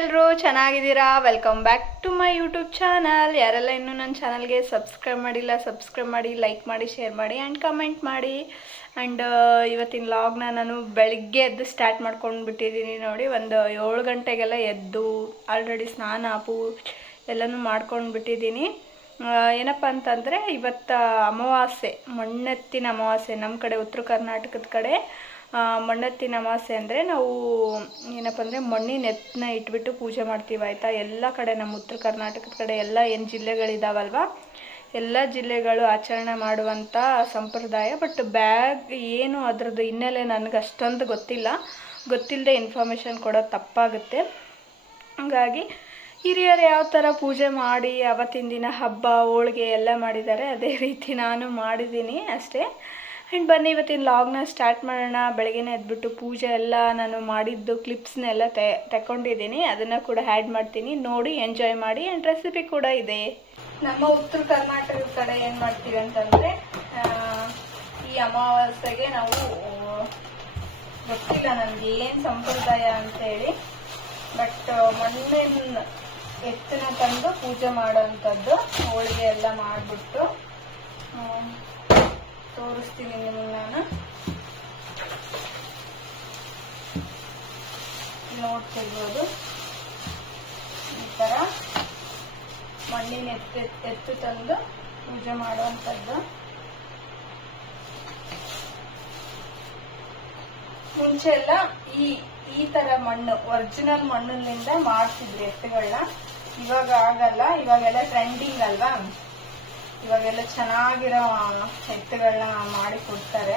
ಎಲ್ಲರೂ ಚೆನ್ನಾಗಿದ್ದೀರಾ? Welcome back to my YouTube channel. ಯಾರೆಲ್ಲ ಇನ್ನೂ ನನ್ನ ಚಾನಲ್ಗೆ ಸಬ್ಸ್ಕ್ರೈಬ್ ಮಾಡಿಲ್ಲ, ಸಬ್ಸ್ಕ್ರೈಬ್ ಮಾಡಿ, ಲೈಕ್ ಮಾಡಿ, ಶೇರ್ ಮಾಡಿ ಆ್ಯಂಡ್ ಕಮೆಂಟ್ ಮಾಡಿ. ಆ್ಯಂಡ್ ಇವತ್ತಿನ ವ್ಲಾಗ್ನ ನಾನು ಬೆಳಿಗ್ಗೆ ಎದ್ದು ಸ್ಟಾರ್ಟ್ ಮಾಡ್ಕೊಂಡು ಬಿಟ್ಟಿದ್ದೀನಿ ನೋಡಿ. ಒಂದು 7 ಗಂಟೆಗೆಲ್ಲ ಎದ್ದು ಆಲ್ರೆಡಿ ಸ್ನಾನ ಎಲ್ಲನೂ ಮಾಡ್ಕೊಂಡು ಬಿಟ್ಟಿದ್ದೀನಿ. ಏನಪ್ಪ ಅಂತಂದರೆ ಇವತ್ತು ಅಮಾವಾಸ್ಯೆ, ಮಣ್ಣೆತ್ತಿನ ಅಮಾವಾಸ್ಯೆ. ನಮ್ಮ ಕಡೆ ಉತ್ತರ ಕರ್ನಾಟಕದ ಕಡೆ ಮಣ್ಣೆತ್ತಿನ ಅಮಾವಾಸ್ಯೆ ಅಂದರೆ ನಾವು ಏನಪ್ಪ ಅಂದರೆ ಮಣ್ಣಿನ ಎತ್ತನ್ನ ಇಟ್ಬಿಟ್ಟು ಪೂಜೆ ಮಾಡ್ತೀವಿ ಆಯಿತಾ. ಎಲ್ಲ ಕಡೆ ನಮ್ಮ ಉತ್ತರ ಕರ್ನಾಟಕದ ಕಡೆ ಎಲ್ಲ ಏನು ಜಿಲ್ಲೆಗಳಿದಾವಲ್ವ, ಎಲ್ಲ ಜಿಲ್ಲೆಗಳು ಆಚರಣೆ ಮಾಡುವಂಥ ಸಂಪ್ರದಾಯ. ಬಟ್ ಏನು ಅದರದ್ದು ಹಿನ್ನೆಲೆ ನನಗೆ ಅಷ್ಟೊಂದು ಗೊತ್ತಿಲ್ಲದೆ ಇನ್ಫಾರ್ಮೇಷನ್ ಕೊಡೋದು ತಪ್ಪಾಗುತ್ತೆ. ಹಾಗಾಗಿ ಹಿರಿಯರು ಯಾವ ಥರ ಪೂಜೆ ಮಾಡಿ ಅವತ್ತಿನ ದಿನ ಹಬ್ಬ ಹೋಳಿಗೆ ಎಲ್ಲ ಮಾಡಿದ್ದಾರೆ, ಅದೇ ರೀತಿ ನಾನು ಮಾಡಿದ್ದೀನಿ ಅಷ್ಟೇ. ಆ್ಯಂಡ್ ಬನ್ನಿ ಇವತ್ತಿನ ವ್ಲಾಗ್ನ ಸ್ಟಾರ್ಟ್ ಮಾಡೋಣ. ಬೆಳಗ್ಗೆನೇ ಎದ್ಬಿಟ್ಟು ಪೂಜೆ ಎಲ್ಲ ನಾನು ಮಾಡಿದ್ದು ಕ್ಲಿಪ್ಸ್ನೆಲ್ಲ ತಗೊಂಡಿದ್ದೀನಿ, ಅದನ್ನು ಕೂಡ ಆ್ಯಡ್ ಮಾಡ್ತೀನಿ, ನೋಡಿ ಎಂಜಾಯ್ ಮಾಡಿ. ಆ್ಯಂಡ್ ರೆಸಿಪಿ ಕೂಡ ಇದೆ. ನಮ್ಮ ಉತ್ತರ ಕರ್ನಾಟಕದ ಕಡೆ ಏನು ಮಾಡ್ತೀವಿ ಅಂತಂದರೆ, ಈ ಅಮಾವಾಸ್ಯೆಗೆ ನಾವು ಗೊತ್ತಿಲ್ಲ ನನಗೆ ಏನು ಸಂಪ್ರದಾಯ ಅಂತೇಳಿ, ಬಟ್ ಮಣ್ಣಿನ ಎತ್ತನ್ನ ತಂದು ಪೂಜೆ ಮಾಡೋವಂಥದ್ದು. ಹೋಳಿಗೆ ಎಲ್ಲ ಮಾಡಿಬಿಟ್ಟು ತೋರಿಸ್ತೀನಿ ನಿಮಗೆ. ನಾನು ನೋಡ್ತಿರ್ಬೋದು ಈ ಥರ ಮಣ್ಣಿನ ಎತ್ತು ತಂದು ಪೂಜೆ ಮಾಡುವಂಥದ್ದು. ಮುಂಚೆ ಎಲ್ಲ ಈ ಥರ ಮಣ್ಣು, ಒರಿಜಿನಲ್ ಮಣ್ಣಿನಿಂದ ಮಾಡ್ತಿದ್ರಿ ಎತ್ತುಗಳನ್ನ. ಇವಾಗ ಆಗಲ್ಲ, ಇವಾಗೆಲ್ಲ ಟ್ರೆಂಡಿಂಗ್ ಅಲ್ವಾ, ಇವಾಗೆಲ್ಲ ಚೆನ್ನಾಗಿರೋ ಎತ್ತುಗಳನ್ನ ಮಾಡಿ ಕೊಡ್ತಾರೆ.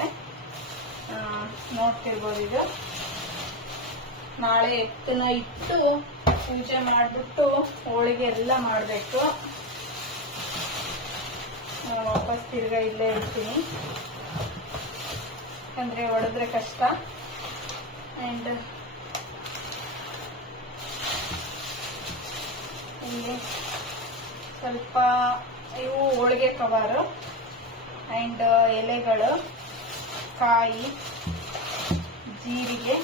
ನೋಡ್ತಿರ್ಬೋದು. ಇದು ನಾಳೆ ಎತ್ತನ್ನ ಇಟ್ಟು ಪೂಜೆ ಮಾಡಿಬಿಟ್ಟು ಹೋಳಿಗೆ ಎಲ್ಲ ಮಾಡಬೇಕು. ವಾಪಸ್ ತಿರ್ಗಾ ಇಲ್ಲೇ ಇರ್ತೀನಿ, ಯಾಕಂದರೆ ಹೊಡೆದ್ರೆ ಕಷ್ಟ. ಆ್ಯಂಡ್ ಇಲ್ಲಿ ಸ್ವಲ್ಪ ಇವು ಹೋಳಿಗೆ ಕವರು ಆ್ಯಂಡ್ ಎಲೆಗಳು, ಕಾಯಿ, ಜೀರಿಗೆ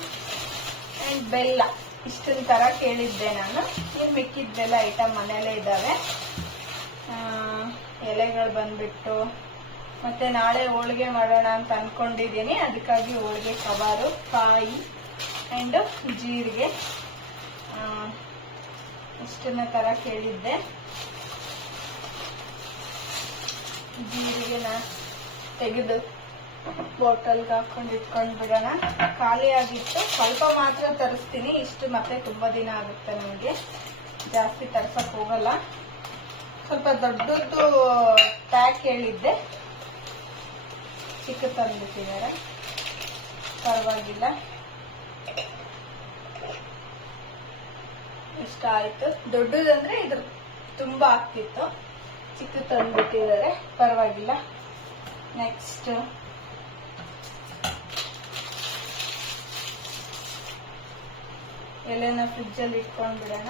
ಆ್ಯಂಡ್ ಬೆಲ್ಲ, ಇಷ್ಟೊಂದು ಥರ ಕೇಳಿದ್ದೆ ನಾನು. ಇನ್ನು ಮಿಕ್ಕಿದ್ದೆಲ್ಲ ಐಟಮ್ ಮನೆಯಲ್ಲೇ ಇದ್ದಾವೆ. ಎಲೆಗಳು ಬಂದ್ಬಿಟ್ಟು ಮತ್ತೆ ನಾಳೆ ಹೋಳಿಗೆ ಮಾಡೋಣ ಅಂತ ಅಂದ್ಕೊಂಡಿದ್ದೀನಿ, ಅದಕ್ಕಾಗಿ ಹೋಳಿಗೆ ಕವರು, ಕಾಯಿ ಆ್ಯಂಡ್ ಜೀರಿಗೆ ಇಷ್ಟನ್ನ ಥರ ಕೇಳಿದ್ದೆ. ಜೀರಿಗೆನ ತೆಗೆದು ಬಾಟಲ್ಗೆ ಹಾಕೊಂಡು ಇಟ್ಕೊಂಡು ಬಿಡೋಣ. ಖಾಲಿ ಆಗಿತ್ತು, ಸ್ವಲ್ಪ ಮಾತ್ರ ತರಿಸ್ತೀನಿ. ಇಷ್ಟು ಮತ್ತೆ ತುಂಬ ದಿನ ಆಗುತ್ತೆ ನನಗೆ, ಜಾಸ್ತಿ ತರ್ಸಕ್ಕೆ ಹೋಗಲ್ಲ. ಸ್ವಲ್ಪ ದೊಡ್ಡದ್ದು ಪ್ಯಾಕ್ ಹೇಳಿದ್ದೆ, ಚಿಕ್ಕ ತಂದುಬಿಟ್ಟಿದ್ದಾರೆ, ಪರವಾಗಿಲ್ಲ. ಇಷ್ಟ ಆಯಿತು. ದೊಡ್ಡದಂದ್ರೆ ಇದ್ರ ತುಂಬ ಆಗ್ತಿತ್ತು, ಚಿಕ್ಕ ತಂದುಬಿಟ್ಟಿದ್ದಾರೆ, ಪರವಾಗಿಲ್ಲ. ನೆಕ್ಸ್ಟ್ ಎಲೆನ ಫ್ರಿಜ್ಜಲ್ಲಿ ಇಟ್ಕೊಂಡು ಬಿಡೋಣ.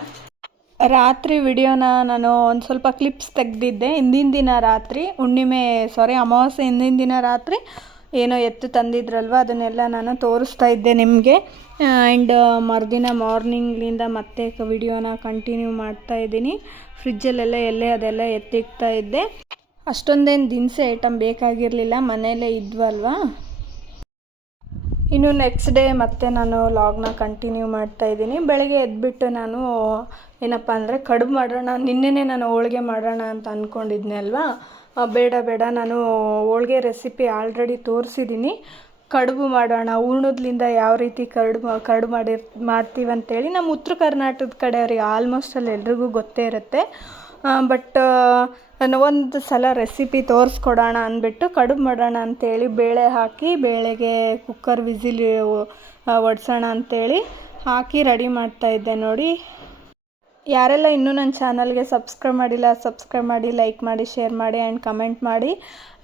ರಾತ್ರಿ ವಿಡಿಯೋನ ನಾನು ಒಂದು ಸ್ವಲ್ಪ ಕ್ಲಿಪ್ಸ್ ತೆಗೆದಿದ್ದೆ. ಹಿಂದಿನ ದಿನ ರಾತ್ರಿ ಅಮಾವಾಸ್ಯೆ ಹಿಂದಿನ ದಿನ ರಾತ್ರಿ ಏನೋ ಎತ್ತು ತಂದಿದ್ರಲ್ವ, ಅದನ್ನೆಲ್ಲ ನಾನು ತೋರಿಸ್ತಾ ಇದ್ದೆ ನಿಮಗೆ. ಆ್ಯಂಡ್ ಮರುದಿನ ಮಾರ್ನಿಂಗ್ಲಿಂದ ಮತ್ತೆ ವಿಡಿಯೋನ ಕಂಟಿನ್ಯೂ ಮಾಡ್ತಾ ಇದ್ದೀನಿ. ಫ್ರಿಜ್ಜಲ್ಲೆಲ್ಲ ಅದೆಲ್ಲ ಎತ್ತಿಕ್ತಾ ಇದ್ದೆ. ಅಷ್ಟೊಂದೇನು ದಿನಸಿ ಐಟಮ್ ಬೇಕಾಗಿರಲಿಲ್ಲ, ಮನೆಯಲ್ಲೇ ಇದ್ವಲ್ವಾ. ಇನ್ನು ನೆಕ್ಸ್ಟ್ ಡೇ ಮತ್ತೆ ನಾನು ವ್ಲಾಗ್ನ ಕಂಟಿನ್ಯೂ ಮಾಡ್ತಾ ಇದ್ದೀನಿ. ಬೆಳಗ್ಗೆ ಎದ್ಬಿಟ್ಟು ನಾನು ಏನಪ್ಪ ಅಂದರೆ ಕಡುಬು ಮಾಡೋಣ, ನಿನ್ನೆನೇ ನಾನು ಹೋಳಿಗೆ ಮಾಡೋಣ ಅಂತ ಅಂದ್ಕೊಂಡಿದ್ದೆ ಅಲ್ವಾ. ಬೇಡ, ನಾನು ಹೋಳಿಗೆ ರೆಸಿಪಿ ಆಲ್ರೆಡಿ ತೋರಿಸಿದ್ದೀನಿ. ಕಡುಬು ಮಾಡೋಣ, ಹೂರ್ಣದ್ಲಿಂದ ಯಾವ ರೀತಿ ಕಡುಬು ಮಾಡ್ತೀವಿ ಅಂತೇಳಿ ನಮ್ಮ ಉತ್ತರ ಕರ್ನಾಟಕದ ಕಡೆ ಅವ್ರಿಗೆ ಆಲ್ಮೋಸ್ಟ್ ಅಲ್ಲಿ ಎಲ್ರಿಗೂ ಗೊತ್ತೇ ಇರುತ್ತೆ. ಬಟ್ ಒಂದು ಸಲ ರೆಸಿಪಿ ತೋರಿಸ್ಕೊಡೋಣ ಅಂದ್ಬಿಟ್ಟು ಕಡುಬು ಮಾಡೋಣ ಅಂಥೇಳಿ ಬೇಳೆ ಹಾಕಿ, ಬೇಳೆಗೆ ಕುಕ್ಕರ್ ವಿಸಿಲ್ ಒಡ್ಸೋಣ ಅಂಥೇಳಿ ಹಾಕಿ ರೆಡಿ ಮಾಡ್ತಾಯಿದ್ದೆ ನೋಡಿ. ಯಾರೆಲ್ಲ ಇನ್ನೂ ನನ್ನ ಚಾನಲ್ಗೆ ಸಬ್ಸ್ಕ್ರೈಬ್ ಮಾಡಿಲ್ಲ, ಸಬ್ಸ್ಕ್ರೈಬ್ ಮಾಡಿ, ಲೈಕ್ ಮಾಡಿ, ಶೇರ್ ಮಾಡಿ ಆ್ಯಂಡ್ ಕಮೆಂಟ್ ಮಾಡಿ.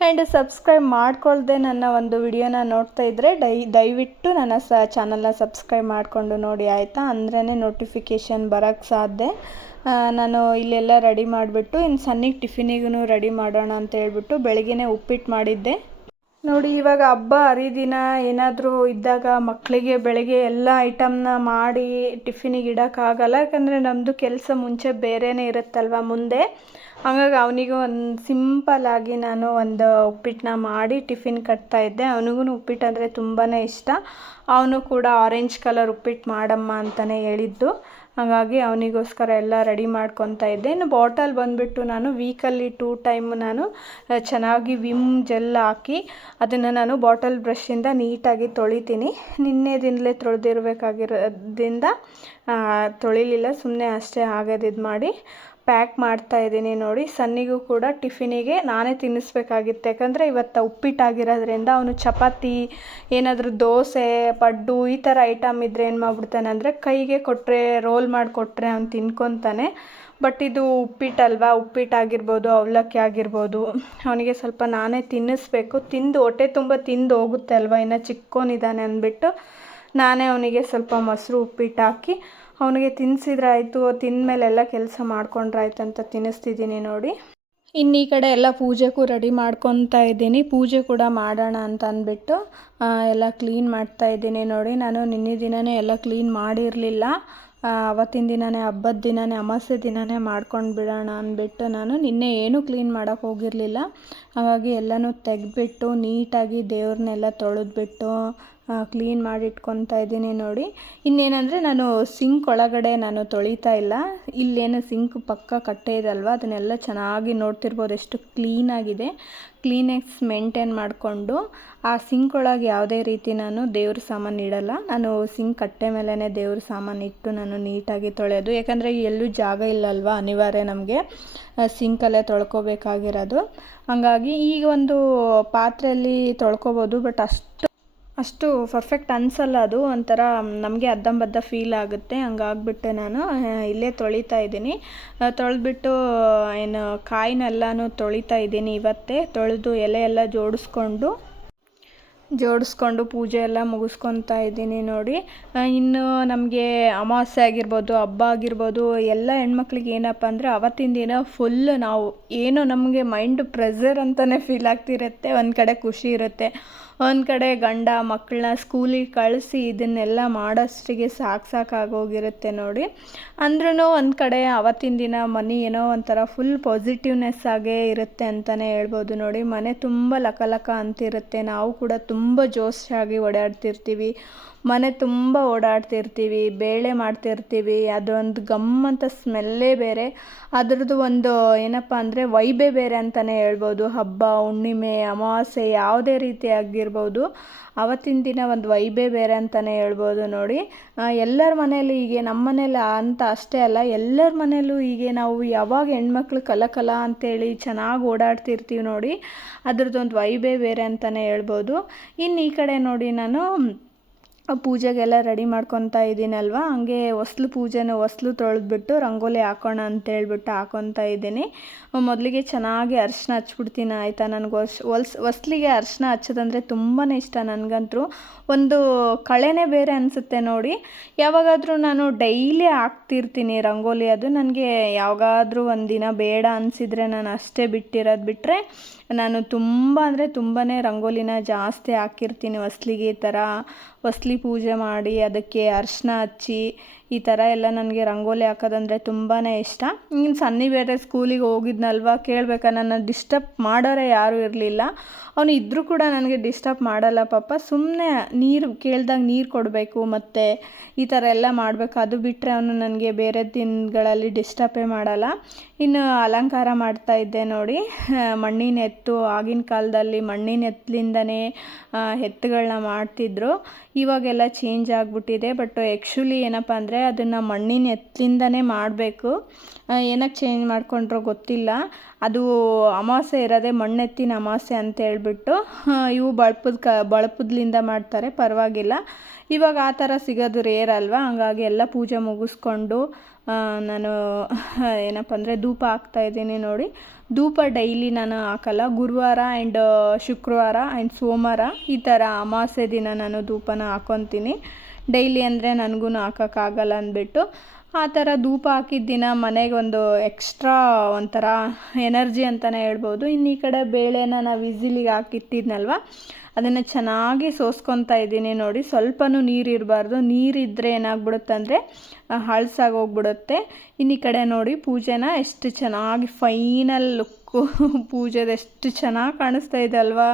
ಆ್ಯಂಡ್ ಸಬ್ಸ್ಕ್ರೈಬ್ ಮಾಡ್ಕೊಳ್ದೆ ನನ್ನ ಒಂದು ವಿಡಿಯೋನ ನೋಡ್ತಾ ಇದ್ದರೆ ದಯವಿಟ್ಟು ನನ್ನ ಚಾನಲ್ನ ಸಬ್ಸ್ಕ್ರೈಬ್ ಮಾಡಿಕೊಂಡು ನೋಡಿ ಆಯಿತಾ. ಅಂದ್ರೇ ನೋಟಿಫಿಕೇಷನ್ ಬರೋಕ್ಕೆ ಸಾಧ್ಯ. ನಾನು ಇಲ್ಲೆಲ್ಲ ರೆಡಿ ಮಾಡಿಬಿಟ್ಟು ಇನ್ನು ಸಣ್ಣಿಗೆ ಟಿಫಿನಿಗೂ ರೆಡಿ ಮಾಡೋಣ ಅಂತ ಹೇಳ್ಬಿಟ್ಟು ಬೆಳಗ್ಗೆನೇ ಉಪ್ಪಿಟ್ಟು ಮಾಡಿದ್ದೆ. ನೋಡಿ ಇವಾಗ ಹಬ್ಬ ಹರಿದಿನ ಏನಾದರೂ ಇದ್ದಾಗ ಮಕ್ಕಳಿಗೆ ಬೆಳಗ್ಗೆ ಎಲ್ಲ ಐಟಮ್ನ ಮಾಡಿ ಟಿಫಿನಿಗೆ ಇಡೋಕ್ಕಾಗಲ್ಲ, ಯಾಕಂದರೆ ನಮ್ಮದು ಕೆಲಸ ಮುಂಚೆ ಬೇರೆಯೇ ಇರುತ್ತಲ್ವ ಮುಂದೆ. ಹಾಗಾಗಿ ಅವನಿಗೆ ಒಂದು ಸಿಂಪಲ್ಲಾಗಿ ನಾನು ಒಂದು ಉಪ್ಪಿಟ್ಟನ್ನ ಮಾಡಿ ಟಿಫಿನ್ ಕಟ್ತಾಯಿದ್ದೆ. ಅವನಿಗೂ ಉಪ್ಪಿಟ್ಟು ಅಂದರೆ ತುಂಬಾ ಇಷ್ಟ. ಅವನು ಕೂಡ ಆರೆಂಜ್ ಕಲರ್ ಉಪ್ಪಿಟ್ಟು ಮಾಡಮ್ಮ ಅಂತಲೇ ಹೇಳಿದ್ದು. ಹಾಗಾಗಿ ಅವನಿಗೋಸ್ಕರ ಎಲ್ಲ ರೆಡಿ ಮಾಡ್ಕೊತಾ ಇದ್ದೆ. ಇನ್ನು ಬಾಟಲ್ ಬಂದುಬಿಟ್ಟು ನಾನು ವೀಕಲ್ಲಿ 2 ಟೈಮ್ ನಾನು ಚೆನ್ನಾಗಿ ವಿಮ್ ಜೆಲ್ ಹಾಕಿ ಅದನ್ನು ನಾನು ಬಾಟಲ್ ಬ್ರಷಿಂದ ನೀಟಾಗಿ ತೊಳಿತೀನಿ. ನಿನ್ನೆ ದಿನಲೇ ತೊಳೆದಿರಬೇಕಾಗಿರೋದ್ರಿಂದ ತೊಳಿಲಿಲ್ಲ, ಸುಮ್ಮನೆ ಅಷ್ಟೇ ಆಗೋದಿದ್ದು ಮಾಡಿ ಪ್ಯಾಕ್ ಮಾಡ್ತಾಯಿದ್ದೀನಿ. ನೋಡಿ ಸನ್ನಿಗೂ ಕೂಡ ಟಿಫಿನಿಗೆ ನಾನೇ ತಿನ್ನಿಸ್ಬೇಕಾಗಿತ್ತು, ಯಾಕಂದರೆ ಇವತ್ತು ಉಪ್ಪಿಟ್ಟಾಗಿರೋದ್ರಿಂದ ಅವನು ಚಪಾತಿ ಏನಾದರೂ ದೋಸೆ ಪಡ್ಡು ಈ ಥರ ಐಟಮ್ ಇದ್ದರೆ ಏನು ಮಾಡಿಬಿಡ್ತಾನೆ ಅಂದರೆ ಕೈಗೆ ಕೊಟ್ಟರೆ ರೋಲ್ ಮಾಡಿಕೊಟ್ರೆ ಅವ್ನು ತಿನ್ಕೊತಾನೆ. ಬಟ್ ಇದು ಉಪ್ಪಿಟ್ಟಲ್ವಾ, ಉಪ್ಪಿಟ್ಟಾಗಿರ್ಬೋದು ಅವಲಕ್ಕಿ ಆಗಿರ್ಬೋದು ಅವನಿಗೆ ಸ್ವಲ್ಪ ನಾನೇ ತಿನ್ನಿಸ್ಬೇಕು. ತಿಂದು ಹೊಟ್ಟೆ ತುಂಬ ತಿಂದು ಹೋಗುತ್ತೆ ಅಲ್ವಾ, ಇನ್ನು ಚಿಕ್ಕವನಿದ್ದಾನೆ ಅಂದ್ಬಿಟ್ಟು ನಾನೇ ಅವನಿಗೆ ಸ್ವಲ್ಪ ಮೊಸರು ಉಪ್ಪಿಟ್ಟು ಹಾಕಿ ಅವನಿಗೆ ತಿನ್ನಿಸಿದ್ರೆ ಆಯಿತು, ತಿಂದಮೇಲೆ ಎಲ್ಲ ಕೆಲಸ ಮಾಡ್ಕೊಂಡ್ರಾಯ್ತು ಅಂತ ತಿನ್ನಿಸ್ತಿದ್ದೀನಿ. ನೋಡಿ ಇನ್ನು ಈ ಕಡೆ ಎಲ್ಲ ಪೂಜೆಗೂ ರೆಡಿ ಮಾಡ್ಕೊತಾ ಇದ್ದೀನಿ. ಪೂಜೆ ಕೂಡ ಮಾಡೋಣ ಅಂತ ಅಂದ್ಬಿಟ್ಟು ಎಲ್ಲ ಕ್ಲೀನ್ ಮಾಡ್ತಾಯಿದ್ದೀನಿ. ನೋಡಿ ನಾನು ನಿನ್ನೆ ದಿನವೇ ಎಲ್ಲ ಕ್ಲೀನ್ ಮಾಡಿರಲಿಲ್ಲ, ಅವತ್ತಿನ ದಿನವೇ ಹಬ್ಬದ ದಿನವೇ ಅಮಾವಾಸ್ಯೆ ದಿನವೇ ಮಾಡ್ಕೊಂಡು ಬಿಡೋಣ ಅಂದ್ಬಿಟ್ಟು ನಾನು ನಿನ್ನೆ ಏನೂ ಕ್ಲೀನ್ ಮಾಡೋಕ್ಕೆ ಹೋಗಿರಲಿಲ್ಲ. ಹಾಗಾಗಿ ಎಲ್ಲನೂ ತೆಗೆದ್ಬಿಟ್ಟು ನೀಟಾಗಿ ದೇವ್ರನ್ನೆಲ್ಲ ತೊಳೆದ್ಬಿಟ್ಟು ಕ್ಲೀನ್ ಮಾಡಿ ಇಟ್ಕೊತಾ ಇದ್ದೀನಿ. ನೋಡಿ ಇನ್ನೇನಂದರೆ ನಾನು ಸಿಂಕ್ ಒಳಗಡೆ ನಾನು ತೊಳಿತಾ ಇಲ್ಲ, ಇಲ್ಲೇನು ಸಿಂಕ್ ಪಕ್ಕ ಕಟ್ಟೆ ಇದಲ್ವ ಅದನ್ನೆಲ್ಲ ಚೆನ್ನಾಗಿ ನೋಡ್ತಿರ್ಬೋದು ಎಷ್ಟು ಕ್ಲೀನಾಗಿದೆ. ಕ್ಲೀನೆಸ್ ಮೇಂಟೈನ್ ಮಾಡಿಕೊಂಡು ಆ ಸಿಂಕ್ ಒಳಗೆ ಯಾವುದೇ ರೀತಿ ನಾನು ದೇವ್ರ ಸಾಮಾನು ಇಡಲ್ಲ. ನಾನು ಸಿಂಕ್ ಕಟ್ಟೆ ಮೇಲೇ ದೇವ್ರ ಸಾಮಾನು ಇಟ್ಟು ನಾನು ನೀಟಾಗಿ ತೊಳೆಯೋದು, ಯಾಕಂದರೆ ಎಲ್ಲೂ ಜಾಗ ಇಲ್ಲಲ್ವ, ಅನಿವಾರ್ಯ ನಮಗೆ ಸಿಂಕಲ್ಲೇ ತೊಳ್ಕೊಬೇಕಾಗಿರೋದು. ಹಾಗಾಗಿ ಈಗ ಒಂದು ಪಾತ್ರೆಯಲ್ಲಿ ತೊಳ್ಕೊಬೋದು, ಬಟ್ ಅಷ್ಟು ಪರ್ಫೆಕ್ಟ್ ಅನಿಸಲ್ಲ, ಅದು ಒಂಥರ ನಮಗೆ ಅದ್ದಂಬದ್ದ ಫೀಲ್ ಆಗುತ್ತೆ. ಹಂಗಾಗ್ಬಿಟ್ಟೆ ನಾನು ಇಲ್ಲೇ ತೊಳಿತಾ ಇದ್ದೀನಿ. ತೊಳೆದ್ಬಿಟ್ಟು ಏನು ಕಾಯಿನೆಲ್ಲನೂ ತೊಳಿತಾ ಇದ್ದೀನಿ. ಇವತ್ತೇ ತೊಳೆದು ಎಲೆ ಎಲ್ಲ ಜೋಡಿಸ್ಕೊಂಡು ಪೂಜೆ ಎಲ್ಲ ಮುಗಿಸ್ಕೊತಾ ಇದ್ದೀನಿ. ನೋಡಿ ಇನ್ನು ನಮಗೆ ಅಮಾವಾಸ್ಯೆ ಆಗಿರ್ಬೋದು ಹಬ್ಬ ಆಗಿರ್ಬೋದು ಎಲ್ಲ ಹೆಣ್ಮಕ್ಳಿಗೆ ಏನಪ್ಪ ಅಂದರೆ ಅವತ್ತಿನ ದಿನ ಫುಲ್ ನಾವು ಏನೋ ನಮಗೆ ಮೈಂಡ್ ಪ್ರೆಷರ್ ಅಂತಲೇ ಫೀಲ್ ಆಗ್ತಿರುತ್ತೆ. ಒಂದು ಕಡೆ ಖುಷಿ ಇರುತ್ತೆ, ಒಂದು ಕಡೆ ಗಂಡ ಮಕ್ಕಳನ್ನ ಸ್ಕೂಲಿಗೆ ಕಳಿಸಿ ಇದನ್ನೆಲ್ಲ ಮಾಡೋಷ್ಟಿಗೆ ಸಾಕಾಗೋಗಿರುತ್ತೆ. ನೋಡಿ ಅಂದ್ರೂ ಒಂದು ಕಡೆ ಅವತ್ತಿನ ದಿನ ಮನೆ ಏನೋ ಒಂಥರ ಫುಲ್ ಪಾಸಿಟಿವ್ನೆಸ್ ಆಗೇ ಇರುತ್ತೆ ಅಂತಲೇ ಹೇಳ್ಬೋದು. ನೋಡಿ ಮನೆ ತುಂಬ ಲಕ ಅಂತಿರುತ್ತೆ, ನಾವು ಕೂಡ ತುಂಬ ಜೋಶಾಗಿ ಓಡಾಡ್ತಿರ್ತೀವಿ, ಮನೆ ತುಂಬ ಓಡಾಡ್ತಿರ್ತೀವಿ, ಬೇಳೆ ಮಾಡ್ತಿರ್ತೀವಿ, ಅದೊಂದು ಗಮ್ಮಂತ ಸ್ಮೆಲ್ಲೇ ಬೇರೆ, ಅದರದ್ದು ಒಂದು ಏನಪ್ಪ ಅಂದರೆ ವೈಬೇ ಬೇರೆ ಅಂತಲೇ ಹೇಳ್ಬೋದು. ಹಬ್ಬ ಹುಣ್ಣಿಮೆ ಅಮಾವಾಸ್ಯೆ ಯಾವುದೇ ರೀತಿ ಆಗಿರ್ಬೋದು, ಅವತ್ತಿನ ದಿನ ಒಂದು ವೈಬೇ ಬೇರೆ ಅಂತಲೇ ಹೇಳ್ಬೋದು. ನೋಡಿ ಎಲ್ಲರ ಮನೆಯಲ್ಲೂ ಹೀಗೆ, ನಮ್ಮ ಮನೇಲಿ ಅಂತ ಅಷ್ಟೇ ಅಲ್ಲ, ಎಲ್ಲರ ಮನೆಯಲ್ಲೂ ಹೀಗೆ ನಾವು ಯಾವಾಗ ಹೆಣ್ಮಕ್ಳು ಕಲ ಅಂತೇಳಿ ಚೆನ್ನಾಗಿ ಓಡಾಡ್ತಿರ್ತೀವಿ. ನೋಡಿ ಅದ್ರದ್ದು ಒಂದು ವೈಬೇ ಬೇರೆ ಅಂತಲೇ ಹೇಳ್ಬೋದು. ಇನ್ನು ಈ ಕಡೆ ನೋಡಿ ನಾನು ಪೂಜೆಗೆಲ್ಲ ರೆಡಿ ಮಾಡ್ಕೊತಾ ಇದ್ದೀನಲ್ವ, ಹಂಗೆ ಹೊಸ್ಲು ತೊಳೆದ್ಬಿಟ್ಟು ರಂಗೋಲಿ ಹಾಕೋಣ ಅಂತೇಳ್ಬಿಟ್ಟು ಹಾಕೊತಾ ಇದ್ದೀನಿ. ಮೊದಲಿಗೆ ಚೆನ್ನಾಗಿ ಅರಿಶಿನ ಹಚ್ಬಿಡ್ತೀನಿ ಆಯಿತಾ. ನನಗೆ ಹೊಸ್ಲಿಗೆ ಅರಿಶಿನ ಹಚ್ಚೋದಂದರೆ ತುಂಬಾ ಇಷ್ಟ. ನನಗಂತೂ ಒಂದು ಕಳೆನೇ ಬೇರೆ ಅನಿಸುತ್ತೆ. ನೋಡಿ ಯಾವಾಗಾದರೂ ನಾನು ಡೈಲಿ ಹಾಕ್ತಿರ್ತೀನಿ ರಂಗೋಲಿ, ಅದು ನನಗೆ ಯಾವಾಗಾದರೂ ಒಂದಿನ ಬೇಡ ಅನಿಸಿದರೆ ನಾನು ಅಷ್ಟೇ ಬಿಟ್ಟರೆ ನಾನು ತುಂಬ ಅಂದರೆ ತುಂಬಾ ರಂಗೋಲಿನ ಜಾಸ್ತಿ ಹಾಕಿರ್ತೀನಿ ಹೊಸ್ಲಿಗೆ. ಈ ಥರ ಹೊಸ್ಲಿ ಪೂಜೆ ಮಾಡಿ ಅದಕ್ಕೆ ಅರಿಶಿನ ಹಚ್ಚಿ ಈ ಥರ ಎಲ್ಲ ನನಗೆ ರಂಗೋಲಿ ಹಾಕೋದಂದರೆ ತುಂಬಾ ಇಷ್ಟ. ಇನ್ನು ಸನ್ನಿ ಬೇರೆ ಸ್ಕೂಲಿಗೆ ಹೋಗಿದ್ನಲ್ವ, ಕೇಳಬೇಕಾ, ನನ್ನ ಡಿಸ್ಟರ್ಬ್ ಮಾಡೋರೇ ಯಾರೂ ಇರಲಿಲ್ಲ. ಅವನು ಇದ್ದರೂ ಕೂಡ ನನಗೆ ಡಿಸ್ಟರ್ಬ್ ಮಾಡಲ್ಲ ಪಾಪ. ಸುಮ್ಮನೆ ಕೇಳಿದಾಗ ನೀರು ಕೊಡಬೇಕು ಮತ್ತು ಈ ಥರ ಎಲ್ಲ ಮಾಡಬೇಕು, ಅದು ಬಿಟ್ಟರೆ ಅವನು ನನಗೆ ಬೇರೆ ದಿನಗಳಲ್ಲಿ ಡಿಸ್ಟರ್ಬೇ ಮಾಡಲ್ಲ. ಇನ್ನು ಅಲಂಕಾರ ಮಾಡ್ತಾಯಿದ್ದೆ. ನೋಡಿ ಮಣ್ಣಿನ ಎತ್ತು, ಆಗಿನ ಕಾಲದಲ್ಲಿ ಮಣ್ಣಿನ ಎತ್ತಲಿಂದನೇ ಎತ್ತುಗಳನ್ನ ಮಾಡ್ತಿದ್ರು, ಇವಾಗೆಲ್ಲ ಚೇಂಜ್ ಆಗಿಬಿಟ್ಟಿದೆ. ಬಟ್ ಆ್ಯಕ್ಚುಲಿ ಏನಪ್ಪ ಅಂದರೆ ಅದನ್ನು ಮಣ್ಣಿನ ಎತ್ತಲಿಂದನೇ ಮಾಡಬೇಕು. ಏನಕ್ಕೆ ಚೇಂಜ್ ಮಾಡ್ಕೊಂಡ್ರೋ ಗೊತ್ತಿಲ್ಲ. ಅದು ಅಮಾವಾಸ್ಯೆ ಇರೋದೇ ಮಣ್ಣೆತ್ತಿನ ಅಮಾವಾಸ್ಯೆ ಅಂತ ಹೇಳ್ಬಿಟ್ಟು ಇವು ಬಳಪದ್ಲಿಂದ ಮಾಡ್ತಾರೆ, ಪರವಾಗಿಲ್ಲ. ಇವಾಗ ಆ ಥರ ಸಿಗೋದು ರೇರ್ ಅಲ್ವಾ, ಹಂಗಾಗಿ ಎಲ್ಲ ಪೂಜೆ ಮುಗಿಸ್ಕೊಂಡು ನಾನು ಏನಪ್ಪ ಅಂದರೆ ಧೂಪ ಹಾಕ್ತಾಯಿದ್ದೀನಿ. ನೋಡಿ ಧೂಪ ಡೈಲಿ ನಾನು ಹಾಕಲ್ಲ, ಗುರುವಾರ ಆ್ಯಂಡ್ ಶುಕ್ರವಾರ ಆ್ಯಂಡ್ ಸೋಮವಾರ ಈ ಥರ ಅಮಾವಾಸ್ಯೆ ದಿನ ನಾನು ಧೂಪನ ಹಾಕ್ಕೊತೀನಿ. ಡೈಲಿ ಅಂದರೆ ನನಗೂ ಹಾಕೋಕ್ಕಾಗಲ್ಲ ಅಂದ್ಬಿಟ್ಟು ಆ ಥರ ಧೂಪ ಹಾಕಿದ ದಿನ ಮನೆಗೆ ಒಂದು ಎಕ್ಸ್ಟ್ರಾ ಒಂಥರ ಎನರ್ಜಿ ಅಂತಲೇ ಹೇಳ್ಬೋದು. ಇನ್ನು ಈ ಕಡೆ ಬೇಳೆನ ನಾವು ವಿಸಿಲಿಗೆ ಹಾಕಿಟ್ಟಿದ್ನಲ್ವ, ಅದನ್ನು ಚೆನ್ನಾಗಿ ಸೋಸ್ಕೊತಾ ಇದ್ದೀನಿ ನೋಡಿ. ಸ್ವಲ್ಪನೂ ನೀರು ಇರಬಾರ್ದು, ನೀರಿದ್ದರೆ ಏನಾಗ್ಬಿಡುತ್ತೆ ಅಂದರೆ ಹಳಸಾಗಿ ಹೋಗ್ಬಿಡುತ್ತೆ. ಇನ್ನು ಈ ಕಡೆ ನೋಡಿ ಪೂಜೆನ ಎಷ್ಟು ಚೆನ್ನಾಗಿ ಫೈನಲ್ ಲುಕ್ಕು ಪೂಜೆದು ಎಷ್ಟು ಚೆನ್ನಾಗಿ ಕಾಣಿಸ್ತಾ ಇದೆ ಅಲ್ವಾ.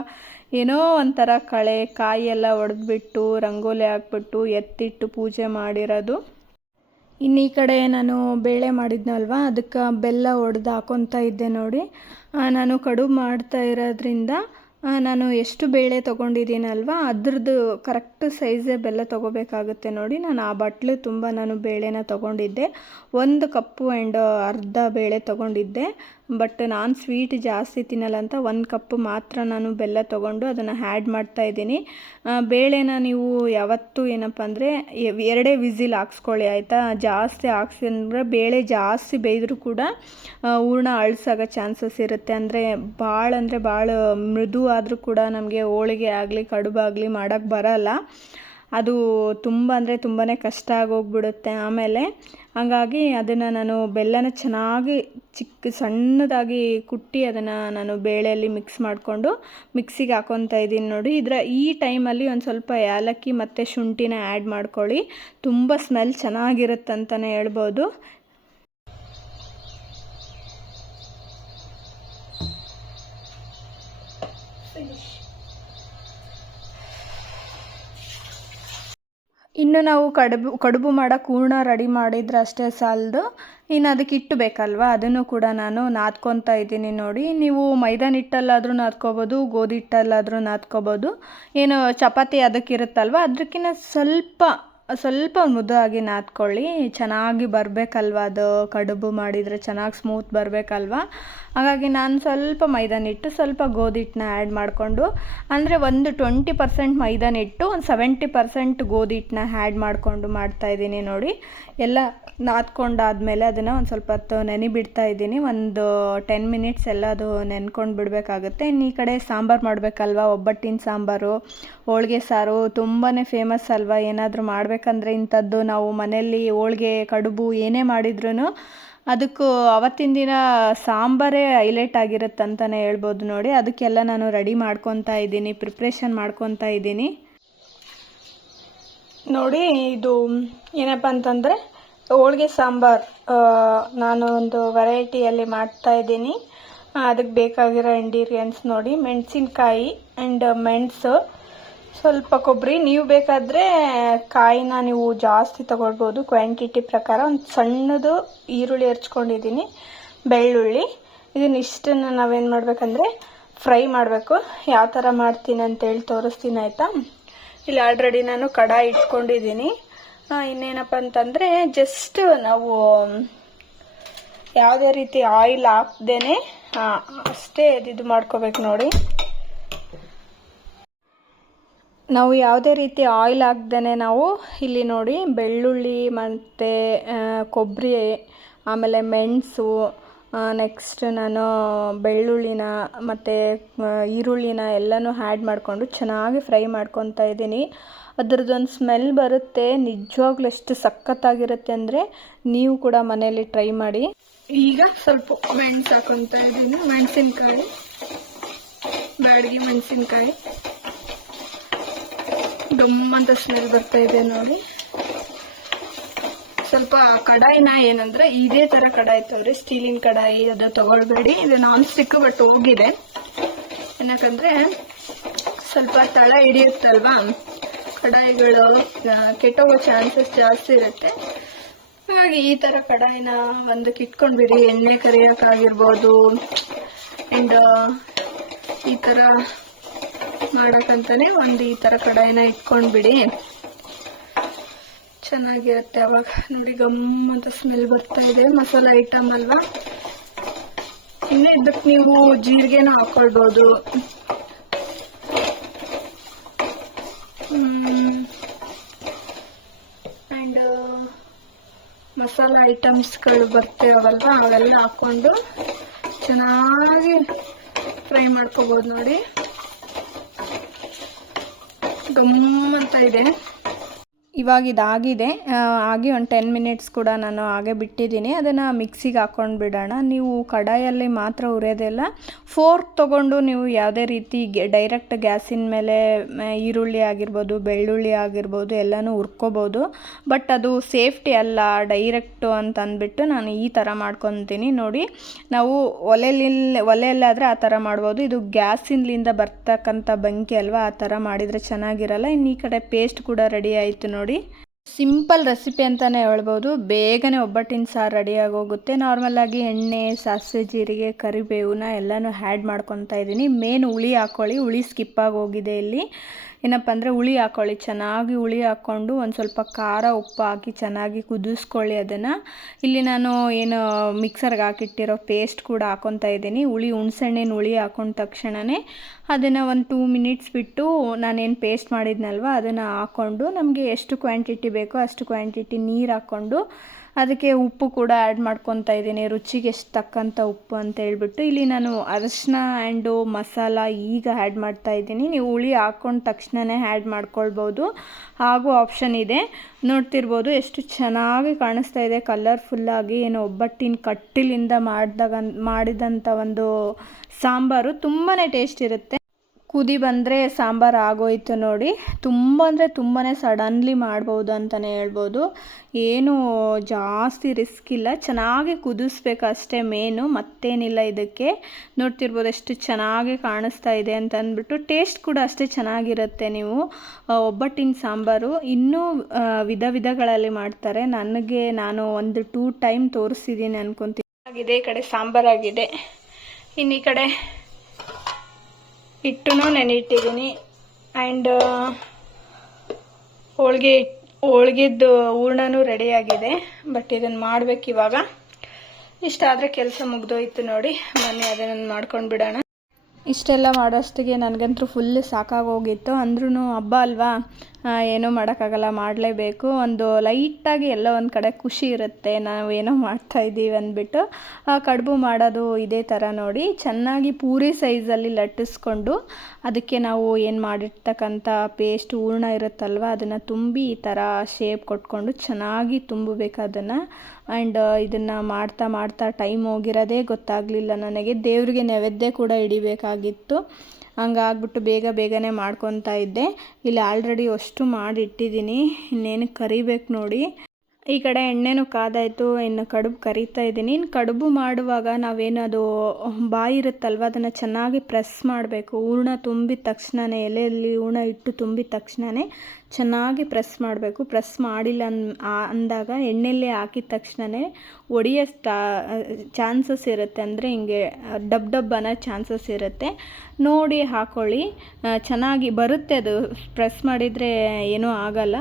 ಏನೋ ಒಂಥರ ಕಳೆ ಕಾಯಿ ಎಲ್ಲ ಒಡೆದ್ಬಿಟ್ಟು ರಂಗೋಲಿ ಹಾಕ್ಬಿಟ್ಟು ಎತ್ತಿಟ್ಟು ಪೂಜೆ ಮಾಡಿರೋದು. ಇನ್ನು ಈ ಕಡೆ ನಾನು ಬೇಳೆ ಮಾಡಿದ್ನಲ್ವ, ಅದಕ್ಕೆ ಬೆಲ್ಲ ಒಡೆದು ಹಾಕೊತಾ ಇದ್ದೆ ನೋಡಿ. ನಾನು ಕಡುಬು ಮಾಡ್ತಾ ಇರೋದ್ರಿಂದ ನಾನು ಎಷ್ಟು ಬೇಳೆ ತೊಗೊಂಡಿದ್ದೀನಲ್ವ ಅದ್ರದ್ದು ಕರೆಕ್ಟ್ ಸೈಜೇ ಬೆಲ್ಲ ತೊಗೋಬೇಕಾಗುತ್ತೆ ನೋಡಿ. ನಾನು ಆ ಬಟ್ಲು ತುಂಬ ನಾನು ಬೇಳೆನ ತೊಗೊಂಡಿದ್ದೆ, 1 ಕಪ್ಪು ಆ್ಯಂಡ್ ಅರ್ಧ ಬೇಳೆ ತೊಗೊಂಡಿದ್ದೆ. ಬಟ್ ನಾನು ಸ್ವೀಟ್ ಜಾಸ್ತಿ ತಿನ್ನಲ್ಲ ಅಂತ 1 ಕಪ್ ಮಾತ್ರ ನಾನು ಬೆಲ್ಲ ತೊಗೊಂಡು ಅದನ್ನು ಆ್ಯಡ್ ಮಾಡ್ತಾಯಿದ್ದೀನಿ. ಬೇಳೆನ ನೀವು ಯಾವತ್ತೂ ಏನಪ್ಪ ಅಂದರೆ 2 ವಿಸಿಲ್ ಹಾಕ್ಸ್ಕೊಳ್ಳಿ ಆಯಿತಾ. ಜಾಸ್ತಿ ಹಾಕ್ಸಿ ಅಂದರೆ ಬೇಳೆ ಜಾಸ್ತಿ ಬೇಯ್ದರೂ ಕೂಡ ಹೂರ್ಣ ಅಳ್ಸಾಗೋ ಚಾನ್ಸಸ್ ಇರುತ್ತೆ. ಅಂದರೆ ಭಾಳ ಮೃದು ಆದರೂ ಕೂಡ ನಮಗೆ ಹೋಳಿಗೆ ಆಗಲಿ ಕಡುಬಾಗಲಿ ಮಾಡೋಕ್ಕೆ ಬರೋಲ್ಲ. ಅದು ತುಂಬ ಅಂದರೆ ತುಂಬಾ ಕಷ್ಟ ಆಗೋಗ್ಬಿಡುತ್ತೆ ಆಮೇಲೆ. ಹಾಗಾಗಿ ಅದನ್ನು ನಾನು ಬೆಲ್ಲನ ಚೆನ್ನಾಗಿ ಸಣ್ಣದಾಗಿ ಕುಟ್ಟಿ ಅದನ್ನು ನಾನು ಬೇಳೆಯಲ್ಲಿ ಮಿಕ್ಸ್ ಮಾಡಿಕೊಂಡು ಮಿಕ್ಸಿಗೆ ಹಾಕ್ಕೊತಾ ಇದ್ದೀನಿ ನೋಡಿ. ಈ ಟೈಮಲ್ಲಿ ಒಂದು ಸ್ವಲ್ಪ ಏಲಕ್ಕಿ ಮತ್ತು ಶುಂಠಿನ ಆ್ಯಡ್ ಮಾಡ್ಕೊಳ್ಳಿ, ತುಂಬ ಸ್ಮೆಲ್ ಚೆನ್ನಾಗಿರುತ್ತಂತಲೇ ಹೇಳ್ಬೋದು. ಇನ್ನು ನಾವು ಕಡುಬು ಮಾಡೋಕೆ ಹೂರ್ಣ ರೆಡಿ ಮಾಡಿದ್ರೆ ಅಷ್ಟೇ ಸಾಲದು, ಇನ್ನು ಅದಕ್ಕೆ ಹಿಟ್ಟು ಬೇಕಲ್ವ, ಅದನ್ನು ಕೂಡ ನಾನು ನಾದ್ಕೊತಾ ಇದ್ದೀನಿ ನೋಡಿ. ನೀವು ಮೈದಾ ಹಿಟ್ಟಲ್ಲಾದರೂ ನಾದ್ಕೋಬೋದು, ಗೋಧಿ ಹಿಟ್ಟಲ್ಲಾದರೂ ನಾದ್ಕೋಬೋದು. ಏನು ಚಪಾತಿ ಅದಕ್ಕಿರುತ್ತಲ್ವ ಅದಕ್ಕಿಂತ ಸ್ವಲ್ಪ ಮುದ್ದಾಗಿ ನಾದ್ಕೊಳ್ಳಿ. ಚೆನ್ನಾಗಿ ಬರಬೇಕಲ್ವ, ಅದು ಕಡುಬು ಮಾಡಿದರೆ ಚೆನ್ನಾಗಿ ಸ್ಮೂತ್ ಬರಬೇಕಲ್ವ. ಹಾಗಾಗಿ ನಾನು ಸ್ವಲ್ಪ ಮೈದಾನ ಹಿಟ್ಟು ಸ್ವಲ್ಪ ಗೋಧಿ ಹಿಟ್ಟನ್ನ ಆ್ಯಡ್ ಮಾಡಿಕೊಂಡು, ಅಂದರೆ ಒಂದು 20% ಮೈದಾನ ಹಿಟ್ಟು ಒಂದು 70% ಗೋಧಿ ಹಿಟ್ಟನ್ನ ಆ್ಯಡ್ ಮಾಡಿಕೊಂಡು ಮಾಡ್ತಾಯಿದ್ದೀನಿ ನೋಡಿ. ಎಲ್ಲ ನಾದ್ಕೊಂಡಾದಮೇಲೆ ಅದನ್ನು ಒಂದು ಸ್ವಲ್ಪ ಹೊತ್ತು ನೆನೆಬಿಡ್ತಾ ಇದ್ದೀನಿ. ಒಂದು 10 ಮಿನಿಟ್ಸ್ ಎಲ್ಲ ಅದು ನೆನ್ಕೊಂಡು ಬಿಡಬೇಕಾಗುತ್ತೆ. ಇನ್ನು ಈ ಕಡೆ ಸಾಂಬಾರು ಮಾಡಬೇಕಲ್ವ, ಒಬ್ಬಟ್ಟಿನ ಸಾಂಬಾರು, ಹೋಳಿಗೆ ಸಾರು ತುಂಬಾ ಫೇಮಸ್ ಅಲ್ವ. ಏನಾದರೂ ಮಾಡಬೇಕಂದ್ರೆ ಇಂಥದ್ದು ನಾವು ಮನೆಯಲ್ಲಿ ಹೋಳಿಗೆ ಕಡುಬು ಏನೇ ಮಾಡಿದ್ರೂ ಅದಕ್ಕೂ ಅವತ್ತಿನ ದಿನ ಸಾಂಬಾರೇ ಹೈಲೈಟ್ ಆಗಿರುತ್ತಂತಲೇ ಹೇಳ್ಬೋದು ನೋಡಿ. ಅದಕ್ಕೆಲ್ಲ ನಾನು ರೆಡಿ ಮಾಡ್ಕೊತಾ ಇದ್ದೀನಿ, ಪ್ರಿಪ್ರೇಷನ್ ಮಾಡ್ಕೊತಾ ಇದ್ದೀನಿ ನೋಡಿ. ಇದು ಏನಪ್ಪ ಅಂತಂದರೆ ಹೋಳಿಗೆ ಸಾಂಬಾರು ನಾನು ಒಂದು ವೆರೈಟಿಯಲ್ಲಿ ಮಾಡ್ತಾಯಿದ್ದೀನಿ. ಅದಕ್ಕೆ ಬೇಕಾಗಿರೋ ಇಂಗ್ರೀಡಿಯೆಂಟ್ಸ್ ನೋಡಿ, ಮೆಣಸಿನ್ಕಾಯಿ ಆ್ಯಂಡ್ ಮೆಣಸು, ಸ್ವಲ್ಪ ಕೊಬ್ಬರಿ. ನೀವು ಬೇಕಾದರೆ ಕಾಯಿನ ನೀವು ಜಾಸ್ತಿ ತೊಗೊಳ್ಬೋದು ಕ್ವಾಂಟಿಟಿ ಪ್ರಕಾರ. ಒಂದು ಸಣ್ಣದು ಈರುಳ್ಳಿ ಹೆರ್ಚ್ಕೊಂಡಿದ್ದೀನಿ, ಬೆಳ್ಳುಳ್ಳಿ. ಇದನ್ನಿಷ್ಟನ್ನು ನಾವೇನು ಮಾಡಬೇಕಂದ್ರೆ ಫ್ರೈ ಮಾಡಬೇಕು. ಯಾವ ಥರ ಮಾಡ್ತೀನಿ ಅಂತೇಳಿ ತೋರಿಸ್ತೀನಿ ಆಯಿತಾ. ಇಲ್ಲಿ ಆಲ್ರೆಡಿ ನಾನು ಕಡಾಯಿ ಇಟ್ಕೊಂಡಿದ್ದೀನಿ. ಇನ್ನೇನಪ್ಪ ಅಂತಂದರೆ ಜಸ್ಟ್ ನಾವು ಯಾವುದೇ ರೀತಿ ಆಯಿಲ್ ಹಾಕ್ದೇನೆ ಅಷ್ಟೇ ಇದು ಮಾಡ್ಕೋಬೇಕು ನೋಡಿ. ನಾವು ಯಾವುದೇ ರೀತಿ ಆಯಿಲ್ ಹಾಕ್ದೇ ನಾವು ಇಲ್ಲಿ ನೋಡಿ ಬೆಳ್ಳುಳ್ಳಿ ಮತ್ತು ಕೊಬ್ಬರಿ, ಆಮೇಲೆ ಮೆಣಸು, ನೆಕ್ಸ್ಟ್ ನಾನು ಬೆಳ್ಳುಳ್ಳಿನ ಮತ್ತು ಈರುಳ್ಳಿನ ಎಲ್ಲನೂ ಆ್ಯಡ್ ಮಾಡಿಕೊಂಡು ಚೆನ್ನಾಗಿ ಫ್ರೈ ಮಾಡ್ಕೊತಾ ಇದ್ದೀನಿ. ಅದರದ್ದೊಂದು ಸ್ಮೆಲ್ ಬರುತ್ತೆ, ನಿಜವಾಗ್ಲೂ ಎಷ್ಟು ಸಖತ್ತಾಗಿರುತ್ತೆ ಅಂದರೆ ನೀವು ಕೂಡ ಮನೆಯಲ್ಲಿ ಟ್ರೈ ಮಾಡಿ. ಈಗ ಸ್ವಲ್ಪ ಮೆಣಸು ಹಾಕೊತಾ ಇದ್ದೀನಿ, ಮೆಣಸಿನ್ಕಾಯಿ, ಬ್ಯಾಡಗಿ ಮೆಣಸಿನ್ಕಾಯಿ. ಗಮ್ಮಂತ ಸ್ಮೆಲ್ ಬರ್ತಾ ಇದೆ ನೋಡಿ. ಸ್ವಲ್ಪ ಕಡಾಯಿನ ಏನಂದ್ರೆ ಇದೇ ತರ ಕಡಾಯಿ ತಗೊಳ್ಳಿ, ಸ್ಟೀಲಿನ ಕಡಾಯಿ ಅದು ತಗೊಳ್ಬೇಡಿ. ಇದು ನಾನ್ ಸ್ಟಿಕ್ ಬಟ್ ಹೋಗಿದೆ, ಏನಕ್ಕಂದ್ರೆ ಸ್ವಲ್ಪ ತಳ ಹಿಡಿಯುತ್ತಲ್ವಾ ಕಡಾಯಿಗಳು, ಕೆಟ್ಟೋಗೋ ಚಾನ್ಸಸ್ ಜಾಸ್ತಿ ಇರುತ್ತೆ. ಹಾಗಾಗಿ ಈ ತರ ಕಡಾಯಿನ ಒಂದಕ್ಕೆ ಇಟ್ಕೊಂಡ್ಬಿಡಿ. ಎಣ್ಣೆ ಕರಿಯೋಕ್ಕಾಗಿರ್ಬೋದು ಅಂಡ್ ಈ ತರ ಮಾಡಕ್ಕಂತಾನೆ ಒಂದು ಈ ತರ ಕಡಾಯಿನ ಇಟ್ಕೊಂಡ್ಬಿಡಿ, ಚೆನ್ನಾಗಿರುತ್ತೆ. ಅವಾಗ ನೋಡಿ ಗಮ್ಮಂತ ಸ್ಮೆಲ್ ಬರ್ತಾ ಇದೆ. ಮಸಾಲೆ ಐಟಮ್ ಅಲ್ವಾ. ಇನ್ನು ಇದಕ್ಕೆ ನೀವು ಜೀರಿಗೆನೂ ಹಾಕೊಳ್ಬೋದು. ಅಂಡ್ ಮಸಾಲೆ ಐಟಮ್ಸ್ಗಳು ಬರ್ತೇವಲ್ವಾ ಅವೆಲ್ಲ ಹಾಕೊಂಡು ಚೆನ್ನಾಗಿ ಫ್ರೈ ಮಾಡ್ಕೋಬೋದು ನೋಡಿ. ಗಮ್ಮಂತ ಇದೆ. ಇವಾಗ ಇದಾಗಿದೆ, ಆಗಿ ಒಂದು 10 ಮಿನಿಟ್ಸ್ ಕೂಡ ನಾನು ಹಾಗೆ ಬಿಟ್ಟಿದ್ದೀನಿ. ಅದನ್ನು ಮಿಕ್ಸಿಗೆ ಹಾಕ್ಕೊಂಡು ಬಿಡೋಣ. ನೀವು ಕಡಾಯಲ್ಲಿ ಮಾತ್ರ ಹುರಿಯೋದೆಲ್ಲ, ಫೋರ್ಕ್ ತೊಗೊಂಡು ನೀವು ಯಾವುದೇ ರೀತಿ ಡೈರೆಕ್ಟ್ ಗ್ಯಾಸಿನ ಮೇಲೆ ಈರುಳ್ಳಿ ಆಗಿರ್ಬೋದು, ಬೆಳ್ಳುಳ್ಳಿ ಆಗಿರ್ಬೋದು ಎಲ್ಲನೂ ಹುರ್ಕೋಬೋದು. ಬಟ್ ಅದು ಸೇಫ್ಟಿ ಅಲ್ಲ ಡೈರೆಕ್ಟು ಅಂತ ಅಂದ್ಬಿಟ್ಟು ನಾನು ಈ ಥರ ಮಾಡ್ಕೊತೀನಿ. ನೋಡಿ, ನಾವು ಒಲೆಯಲ್ಲಾದರೆ ಆ ಥರ ಮಾಡ್ಬೋದು. ಇದು ಗ್ಯಾಸಿನಿಂದ ಬರ್ತಕ್ಕಂಥ ಬೆಂಕಿ ಅಲ್ವಾ, ಆ ಥರ ಮಾಡಿದರೆ ಚೆನ್ನಾಗಿರಲ್ಲ. ಇನ್ನು ಈ ಕಡೆ ಪೇಸ್ಟ್ ಕೂಡ ರೆಡಿ ಆಯಿತು ನೋಡಿ. ಸಿಂಪಲ್ ರೆಸಿಪಿ ಅಂತಲೇ ಹೇಳ್ಬೋದು. ಬೇಗನೆ ಒಬ್ಬಟ್ಟಿನ ಸಾರು ರೆಡಿಯಾಗಿ ಹೋಗುತ್ತೆ. ನಾರ್ಮಲಾಗಿ ಎಣ್ಣೆ, ಸಾಸಿವೆ, ಜೀರಿಗೆ, ಕರಿಬೇವನ್ನ ಎಲ್ಲನೂ ಆ್ಯಡ್ ಮಾಡ್ಕೊತಾ ಇದ್ದೀನಿ. ಮೇನ್ ಹುಳಿ ಹಾಕ್ಕೊಳ್ಳಿ, ಹುಳಿ ಸ್ಕಿಪ್ಪಾಗಿ ಹೋಗಿದೆ ಇಲ್ಲಿ. ಏನಪ್ಪ ಅಂದರೆ ಹುಳಿ ಹಾಕ್ಕೊಳ್ಳಿ, ಚೆನ್ನಾಗಿ ಹುಳಿ ಹಾಕ್ಕೊಂಡು ಒಂದು ಸ್ವಲ್ಪ ಖಾರ ಉಪ್ಪು ಹಾಕಿ ಚೆನ್ನಾಗಿ ಕುದಿಸ್ಕೊಳ್ಳಿ ಅದನ್ನು. ಇಲ್ಲಿ ನಾನು ಏನು ಮಿಕ್ಸರ್ಗೆ ಹಾಕಿಟ್ಟಿರೋ ಪೇಸ್ಟ್ ಕೂಡ ಹಾಕ್ಕೊತಾ ಇದ್ದೀನಿ. ಹುಣಸೆಹಣ್ಣಿನ ಹುಳಿ ಹಾಕ್ಕೊಂಡ ತಕ್ಷಣವೇ ಅದನ್ನು ಒಂದು 2 ಮಿನಿಟ್ಸ್ ಬಿಟ್ಟು ನಾನೇನು ಪೇಸ್ಟ್ ಮಾಡಿದ್ನಲ್ವ ಅದನ್ನು ಹಾಕ್ಕೊಂಡು ನಮಗೆ ಎಷ್ಟು ಕ್ವಾಂಟಿಟಿ ಬೇಕೋ ಅಷ್ಟು ಕ್ವಾಂಟಿಟಿ ನೀರು ಹಾಕ್ಕೊಂಡು ಅದಕ್ಕೆ ಉಪ್ಪು ಕೂಡ ಆ್ಯಡ್ ಮಾಡ್ಕೊತಾ ಇದ್ದೀನಿ, ರುಚಿಗೆ ಎಷ್ಟು ತಕ್ಕಂಥ ಉಪ್ಪು ಅಂತ ಹೇಳ್ಬಿಟ್ಟು. ಇಲ್ಲಿ ನಾನು ಅರಶಿನ ಆ್ಯಂಡು ಮಸಾಲ ಈಗ ಆ್ಯಡ್ ಮಾಡ್ತಾ ಇದ್ದೀನಿ. ನೀವು ಹುಳಿ ಹಾಕ್ಕೊಂಡ ತಕ್ಷಣವೇ ಆ್ಯಡ್ ಮಾಡ್ಕೊಳ್ಬೋದು, ಹಾಗೂ ಆಪ್ಷನ್ ಇದೆ. ನೋಡ್ತಿರ್ಬೋದು ಎಷ್ಟು ಚೆನ್ನಾಗಿ ಕಾಣಿಸ್ತಾ ಇದೆ ಕಲರ್ಫುಲ್ಲಾಗಿ. ಏನು ಒಬ್ಬಟ್ಟಿನ ಕಟ್ಟಿಲಿಂದ ಮಾಡಿದಂಥ ಒಂದು ಸಾಂಬಾರು ತುಂಬಾ ಟೇಸ್ಟ್ ಇರುತ್ತೆ. ಕುದಿ ಬಂದರೆ ಸಾಂಬಾರು ಆಗೋಯ್ತು ನೋಡಿ. ತುಂಬ ಅಂದರೆ ತುಂಬಾ ಸಡನ್ಲಿ ಮಾಡ್ಬೋದು ಅಂತಲೇ ಹೇಳ್ಬೋದು. ಏನು ಜಾಸ್ತಿ ರಿಸ್ಕ್ ಇಲ್ಲ, ಚೆನ್ನಾಗಿ ಕುದಿಸ್ಬೇಕು ಅಷ್ಟೇ ಮೇನು, ಮತ್ತೇನಿಲ್ಲ ಇದಕ್ಕೆ. ನೋಡ್ತಿರ್ಬೋದು ಎಷ್ಟು ಚೆನ್ನಾಗಿ ಕಾಣಿಸ್ತಾ ಇದೆ ಅಂತ ಅಂದ್ಬಿಟ್ಟು. ಟೇಸ್ಟ್ ಕೂಡ ಅಷ್ಟೇ ಚೆನ್ನಾಗಿರುತ್ತೆ. ನೀವು ಒಬ್ಬಟ್ಟಿನ ಸಾಂಬಾರು ಇನ್ನೂ ವಿಧಗಳಲ್ಲಿ ಮಾಡ್ತಾರೆ. ನಾನು ಒಂದು 2 ಟೈಮ್ ತೋರಿಸಿದ್ದೀನಿ ಅನ್ಕೊತೀನಿ. ಆಗಿದೆ, ಈ ಕಡೆ ಸಾಂಬಾರಾಗಿದೆ. ಇನ್ನು ಈ ಕಡೆ ಹಿಟ್ಟನ್ನು ನೆನೆಯಿಟ್ಟಿದ್ದೀನಿ. ಆ್ಯಂಡ್ ಹೋಳ್ಗೆದ್ದು ಹೂರ್ಣನೂ ರೆಡಿಯಾಗಿದೆ. ಬಟ್ ಇದನ್ನು ಮಾಡಬೇಕು ಇವಾಗ. ಇಷ್ಟಾದರೆ ಕೆಲಸ ಮುಗ್ದೋಯ್ತು ನೋಡಿ. ಬನ್ನಿ ಅದನ್ನು ಮಾಡ್ಕೊಂಡು ಬಿಡೋಣ. ಇಷ್ಟೆಲ್ಲ ಮಾಡೋಷ್ಟಿಗೆ ನನಗಂತೂ ಫುಲ್ ಸಾಕಾಗೋಗಿತ್ತು. ಅಂದ್ರೂ ಹಬ್ಬ ಅಲ್ವಾ, ಏನೂ ಮಾಡೋಕ್ಕಾಗಲ್ಲ, ಮಾಡಲೇಬೇಕು. ಒಂದು ಲೈಟಾಗಿ ಎಲ್ಲೋ ಒಂದು ಕಡೆ ಖುಷಿ ಇರುತ್ತೆ, ನಾವೇನೋ ಮಾಡ್ತಾಯಿದ್ದೀವಿ ಅಂದ್ಬಿಟ್ಟು. ಕಡುಬು ಮಾಡೋದು ಇದೇ ಥರ ನೋಡಿ. ಚೆನ್ನಾಗಿ ಪೂರಿ ಸೈಜಲ್ಲಿ ಲಟ್ಟಿಸ್ಕೊಂಡು ಅದಕ್ಕೆ ನಾವು ಏನು ಮಾಡಿರ್ತಕ್ಕಂಥ ಪೇಸ್ಟ್ ಹೂರ್ಣ ಇರುತ್ತಲ್ವ ಅದನ್ನು ತುಂಬಿ ಈ ಥರ ಶೇಪ್ ಕೊಟ್ಕೊಂಡು ಚೆನ್ನಾಗಿ ತುಂಬಬೇಕು ಅದನ್ನು. ಆ್ಯಂಡ್ ಇದನ್ನು ಮಾಡ್ತಾ ಟೈಮ್ ಹೋಗಿರೋದೇ ಗೊತ್ತಾಗಲಿಲ್ಲ ನನಗೆ. ದೇವರಿಗೆ ನೈವೇದ್ಯ ಕೂಡ ಇಡಬೇಕಾಗಿತ್ತು. ಹಂಗಾಗ್ಬಿಟ್ಟು ಬೇಗನೆ ಮಾಡ್ಕೊತಾ ಇದ್ದೆ. ಇಲ್ಲಿ ಆಲ್ರೆಡಿ ಅಷ್ಟು ಮಾಡಿ ಇಟ್ಟಿದ್ದೀನಿ, ಇನ್ನೇನು ಕರಿಬೇಕು ನೋಡಿ. ಈ ಕಡೆ ಎಣ್ಣೆನೂ ಕಾದಾಯಿತು, ಇನ್ನು ಕಡುಬು ಕರಿತಾ ಇದ್ದೀನಿ. ಇನ್ನು ಕಡುಬು ಮಾಡುವಾಗ ನಾವೇನದು ಬಾಯಿ ಇರುತ್ತಲ್ವ ಅದನ್ನು ಚೆನ್ನಾಗಿ ಪ್ರೆಸ್ ಮಾಡಬೇಕು. ಹೂರ್ಣ ತುಂಬಿದ ತಕ್ಷಣವೇ, ಎಲೆಯಲ್ಲಿ ಹೂರ್ಣ ಇಟ್ಟು ತುಂಬಿದ ತಕ್ಷಣವೇ ಚೆನ್ನಾಗಿ ಪ್ರೆಸ್ ಮಾಡಬೇಕು. ಪ್ರೆಸ್ ಮಾಡಿಲ್ಲ ಅಂದಾಗ ಎಣ್ಣೆಯಲ್ಲಿ ಹಾಕಿದ ತಕ್ಷಣವೇ ಒಡೆಯೋ ಚಾನ್ಸಸ್ ಇರುತ್ತೆ. ಅಂದರೆ ಹಿಂಗೆ ಡಬ್ ಅನ್ನೋ ಚಾನ್ಸಸ್ ಇರುತ್ತೆ. ನೋಡಿ ಹಾಕ್ಕೊಳ್ಳಿ, ಚೆನ್ನಾಗಿ ಬರುತ್ತೆ. ಅದು ಪ್ರೆಸ್ ಮಾಡಿದರೆ ಏನೂ ಆಗಲ್ಲ.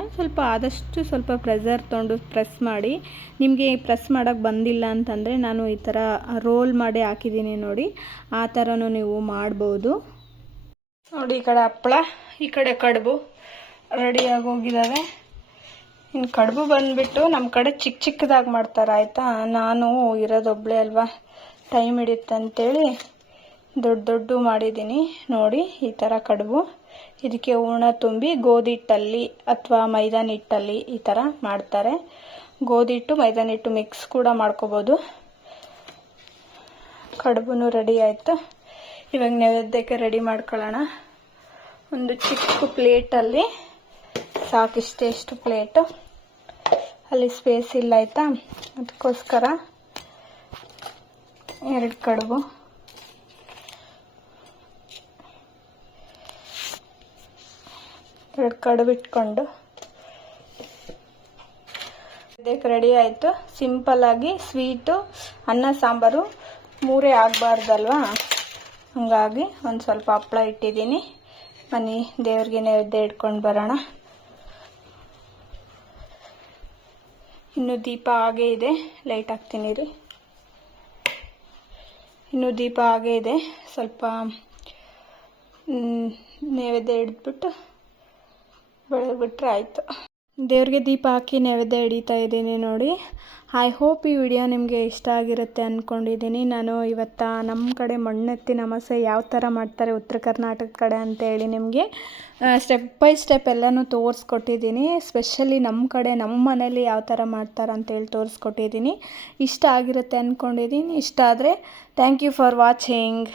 ಆದಷ್ಟು ಸ್ವಲ್ಪ ಪ್ರೆಸರ್ ತೊಗೊಂಡು ಪ್ರೆಸ್ ಮಾಡಿ. ನಿಮಗೆ ಪ್ರೆಸ್ ಮಾಡೋಕ್ಕೆ ಬಂದಿಲ್ಲ ಅಂತಂದರೆ ನಾನು ಈ ಥರ ರೋಲ್ ಮಾಡಿ ಹಾಕಿದ್ದೀನಿ ನೋಡಿ, ಆ ಥರನೂ ನೀವು ಮಾಡ್ಬೋದು ನೋಡಿ. ಈ ಕಡೆ ಹಪ್ಪಳ, ಈ ಕಡೆ ಕಡುಬು ರೆಡಿಯಾಗಿ ಹೋಗಿದ್ದಾವೆ. ಇನ್ನು ಕಡುಬು ಬಂದುಬಿಟ್ಟು ನಮ್ಮ ಕಡೆ ಚಿಕ್ಕದಾಗಿ ಮಾಡ್ತಾರೆ ಆಯಿತಾ. ನಾನು ಇರೋದೊಬ್ಬಳೇ ಅಲ್ವಾ, ಟೈಮ್ ಹಿಡಿಯುತ್ತೆ ಅಂತೇಳಿ ದೊಡ್ಡ ಮಾಡಿದ್ದೀನಿ ನೋಡಿ. ಈ ಥರ ಕಡುಬು, ಇದಕ್ಕೆ ಹೂರ್ಣ ತುಂಬಿ ಗೋಧಿ ಹಿಟ್ಟಲ್ಲಿ ಅಥವಾ ಮೈದಾನ ಹಿಟ್ಟಲ್ಲಿ ಈ ಥರ ಮಾಡ್ತಾರೆ. ಗೋಧಿ ಹಿಟ್ಟು ಮೈದಾನ ಹಿಟ್ಟು ಮಿಕ್ಸ್ ಕೂಡ ಮಾಡ್ಕೋಬೋದು. ಕಡುಬು ರೆಡಿ ಆಯಿತು. ಇವಾಗ ನೈವೇದ್ಯಕ್ಕೆ ರೆಡಿ ಮಾಡ್ಕೊಳ್ಳೋಣ. ಒಂದು ಚಿಕ್ಕ ಪ್ಲೇಟಲ್ಲಿ ಸಾಕಿಷ್ಟು ಪ್ಲೇಟು, ಅಲ್ಲಿ ಸ್ಪೇಸ್ ಇಲ್ಲ ಆಯಿತಾ, ಅದಕ್ಕೋಸ್ಕರ 2 ಕಡುಬು, 2 ಕಡುಬು ಇಟ್ಕೊಂಡು ಇದಕ್ಕೆ ರೆಡಿ ಆಯಿತು. ಸಿಂಪಲ್ಲಾಗಿ ಸ್ವೀಟು, ಅನ್ನ ಸಾಂಬಾರು 3 ಆಗಬಾರ್ದಲ್ವಾ, ಹಾಗಾಗಿ ಒಂದು ಸ್ವಲ್ಪ ಹಪ್ಪಳ ಇಟ್ಟಿದ್ದೀನಿ. ಬನ್ನಿ ದೇವ್ರಿಗೆ ನೈವೇದ್ಯ ಇಟ್ಕೊಂಡು ಬರೋಣ. ಇನ್ನು ದೀಪ ಹಾಗೇ ಇದೆ, ಲೈಟ್ ಹಾಕ್ತೀನಿ ರೀ. ಇನ್ನು ದೀಪ ಹಾಗೇ ಇದೆ, ಸ್ವಲ್ಪ ನೈವೇದ್ಯ ಹಿಡಿದ್ಬಿಟ್ಟು ಬೆಳಗ್ಬಿಟ್ರೆ ಆಯಿತು. ದೇವ್ರಿಗೆ ದೀಪ ಹಾಕಿ ನೈವೇದ್ಯ ಹಿಡಿತಾ ಇದ್ದೀನಿ ನೋಡಿ. ಐ ಹೋಪ್ ಈ ವಿಡಿಯೋ ನಿಮಗೆ ಇಷ್ಟ ಆಗಿರುತ್ತೆ ಅಂದ್ಕೊಂಡಿದ್ದೀನಿ. ನಾನು ಇವತ್ತು ನಮ್ಮ ಕಡೆ ಮಣ್ಣೆತ್ತಿನ ಅಮಾವಾಸ್ಯೆ ಯಾವ ಥರ ಮಾಡ್ತಾರೆ ಉತ್ತರ ಕರ್ನಾಟಕದ ಕಡೆ ಅಂತೇಳಿ ನಿಮಗೆ ಸ್ಟೆಪ್ ಬೈ ಸ್ಟೆಪ್ ಎಲ್ಲನೂ ತೋರಿಸ್ಕೊಟ್ಟಿದ್ದೀನಿ. ಸ್ಪೆಷಲಿ ನಮ್ಮ ಕಡೆ ನಮ್ಮ ಮನೇಲಿ ಯಾವ ಥರ ಮಾಡ್ತಾರೆ ಅಂತೇಳಿ ತೋರಿಸ್ಕೊಟ್ಟಿದ್ದೀನಿ. ಇಷ್ಟ ಆಗಿರುತ್ತೆ ಅಂದ್ಕೊಂಡಿದ್ದೀನಿ. ಇಷ್ಟ ಆದರೆ ಥ್ಯಾಂಕ್ ಯು ಫಾರ್ ವಾಚಿಂಗ್.